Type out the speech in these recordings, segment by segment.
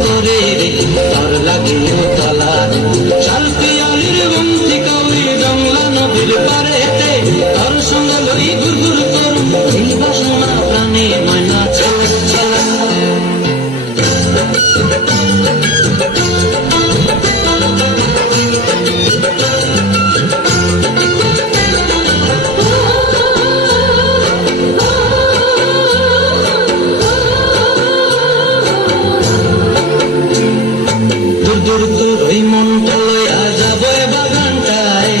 করে রে তার লাগে তলা শাল পিয়ালির বন্ধি কাউরি জংলা নদীর পারেতে তার সঙ্গে লই গুরগুর করুম এই বাসনা প্রাণে ময়না ছেলে ছেলে দূর দূর ওই মনটা লইয়া যাব বাগানটায়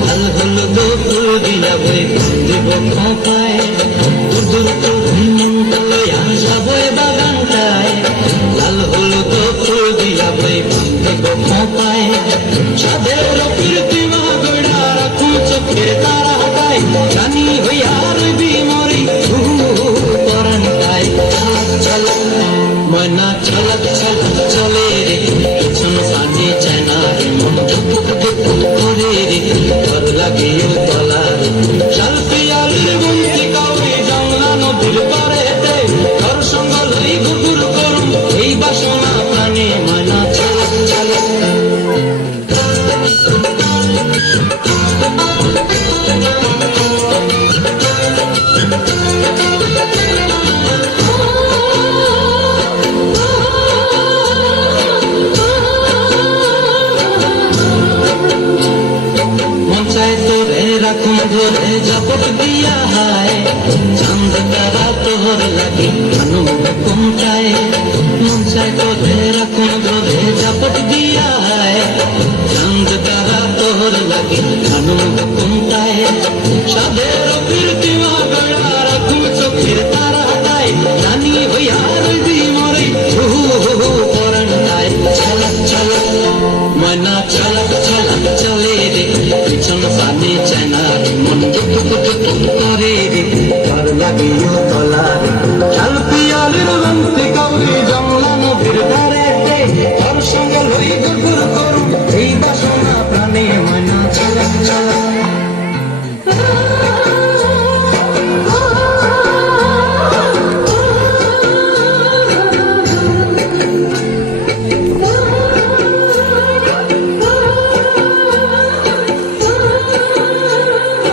লাল হলুদ ফুল দিয়া বই দিব খোঁপায় দূর দূর ওই মনটা লইয়া যাব বাগানটায় লাল হলুদ ফুল দিয়া বই দিব খোঁপায় সাদের প্রীতি মহাগড়া রাখুন চোখের তারা হাতায় জানি হইয়া রবি মরি পরানটায় চল ময়না ছলক ছলক চলে রে পিছন সানে চেনা মন করে রে তোর লাগে তলা শাল পিয়ালির বন্ধি কাউরি জংলা নদীর পারেতে তোর সঙ্গ লই গুরগুর করুম এই বাসনা প্রাণে ময়না ছলক ছলক রাখুন ধরে জপট দিয়া হায় চাঁদ তারা তোহর লাগে আনন্দ কমটায় মন চায় তোরে রাখুন ধরে জপট দিয়া হায় চাঁদ তারা তোহর লাগে আনন্দ কমটায় সাদের প্রীতি মহাগড়া রাখুন চোখের তারা হাতায় জানি হইয়া রবি মরে পরানটায় ছলক ছলক ময়না ছলক ছলক চলে রে পিছন সামনে চেনা মন করে রে তার লাগে